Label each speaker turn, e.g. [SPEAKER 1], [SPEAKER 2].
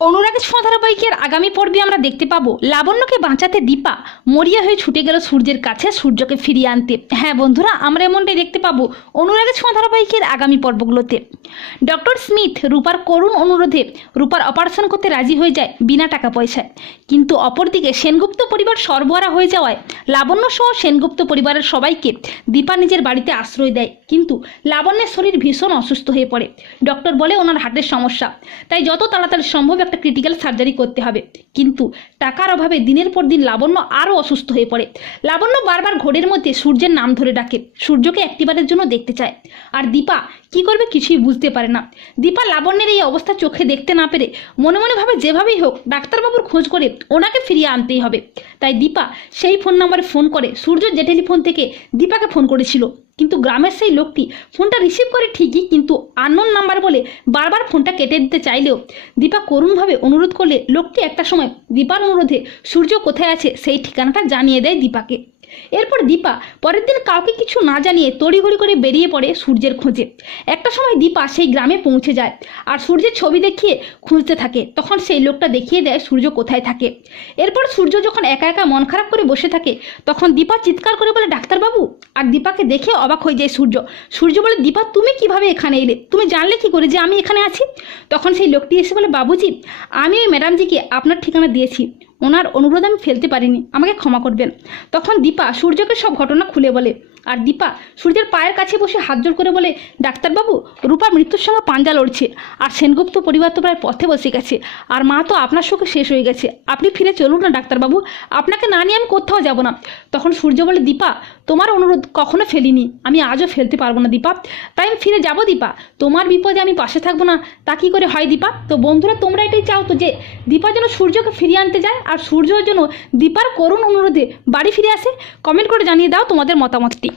[SPEAKER 1] অনুরাগের ছোঁয়া ধারাবাহিকের আগামী পর্বে আমরা দেখতে পাবো লাবণ্যকে বাঁচাতে দীপা মরিয়া হয়ে ছুটে গেল সূর্যের কাছে, সূর্যকে ফিরিয়ে আনতে। হ্যাঁ বন্ধুরা, আমরা এমনটাই দেখতে পাবো অনুরাগের ছোঁয়া ধারাবাহিকের আগামী পর্বগুলোতে। ডক্টর স্মিথ রূপার করুণ অনুরোধে রূপার অপারেশন করতে রাজি হয়ে যায় বিনা টাকা পয়সায়। কিন্তু অপরদিকে সেনগুপ্ত পরিবার সরবরাহ হয়ে যাওয়ায় লাবণ্য সহ সেনগুপ্ত পরিবারের সবাইকে দীপা নিজের বাড়িতে আশ্রয় দেয়। কিন্তু লাবণ্যের শরীর ভীষণ অসুস্থ হয়ে পড়ে। ডক্টর বলে ওনার হার্টের সমস্যা। তাই যত তাড়াতাড়ি সম্ভব একটা ক্রিটিক্যাল সার্জারি করতে হবে। কিন্তু টাকার অভাবে দিনের পর দিন লাবণ্য আরও অসুস্থ হয়ে পড়ে। লাবণ্য বারবার ঘোরের মধ্যে সূর্যের নাম ধরে ডাকে। সূর্যকে একটিবারের জন্য দেখতে চায়। আর দীপা কি করবে কিছুই বুঝতে পারে না। দীপা লাবণ্যের এই অবস্থা চোখে দেখতে না পেরে মনে মনে ভাবে যেভাবেই হোক ডাক্তারবাবুর খোঁজ করে ওনাকে ফিরিয়ে আনতেই হবে। তাই দীপা সেই ফোন নাম্বারে ফোন করে। সূর্য যে টেলিফোন থেকে দীপাকে ফোন করেছিল। কিন্তু গ্রামের সেই লোকটি ফোনটা রিসিভ করে ঠিকই কিন্তু আননোন নাম্বার বলে বারবার ফোনটা কেটে দিতে চাইলেও দীপা করুণভাবে অনুরোধ করলে লোকটি একটা সময় দীপার অনুরোধে সূর্য কোথায় আছে সেই ঠিকানাটা জানিয়ে দেয় দীপাকে। এরপর দীপা পরের দিন কাউকে কিছু না জানিয়ে তড়িঘড়ি করে বেরিয়ে পড়ে সূর্যের খোঁজে। একটা সময় দীপা সেই গ্রামে পৌঁছে যায় আর সূর্যের ছবি দেখিয়ে খুঁজতে থাকে। তখন সেই লোকটা দেখিয়ে দেয় সূর্য কোথায় থাকে। এরপর সূর্য যখন একা একা মন খারাপ করে বসে থাকে, তখন দীপা চিৎকার করে বলে, ডাক্তারবাবু! আর দীপাকে দেখে অবাক হয়ে যায় সূর্য। সূর্য বলে, দীপা, তুমি কীভাবে এখানে এলে? তুমি জানলে কি করে যে আমি এখানে আছি? তখন সেই লোকটি এসে বলে, বাবুজি, আমি ওই ম্যাডামজিকে আপনার ঠিকানা দিয়েছি। ওনার অনুরোধ আমি ফেলতে পারিনি, আমাকে ক্ষমা করবেন। তখন দীপা সূর্যকে সব ঘটনা খুলে বলে, আর দীপা সূর্যের পায়ের কাছে বসে হাত জোর করে বলে, ডাক্তারবাবু, রূপা মৃত্যুর সঙ্গে পাঞ্জা লড়ছে, আর সেনগুপ্ত পরিবার তো প্রায় পথে বসে গেছে, আর মা তো আপনার সুখে শেষ হয়ে গেছে, আপনি ফিরে চলুন না ডাক্তারবাবু, আপনাকে না নিয়ে আমি কোথাও যাব না। তখন সূর্য বলে, দীপা, তোমার অনুরোধ কখনো ফেলিনি, আমি আজও ফেলতে পারব না দীপা, তাই আমি ফিরে যাব দীপা, তোমার বিপদে আমি পাশে থাকব না, তা কি করে হয় দীপা? তো বন্ধুরা, তোমরা এটাই চাও তো যে দীপা যেন সূর্যকে ফিরিয়ে আনতে যায় আর সূর্য জন্য দীপার করুণ অনুরোধে বাড়ি ফিরে আসে কমেন্ট করে জানিয়ে দাও তোমাদের মতামতটি।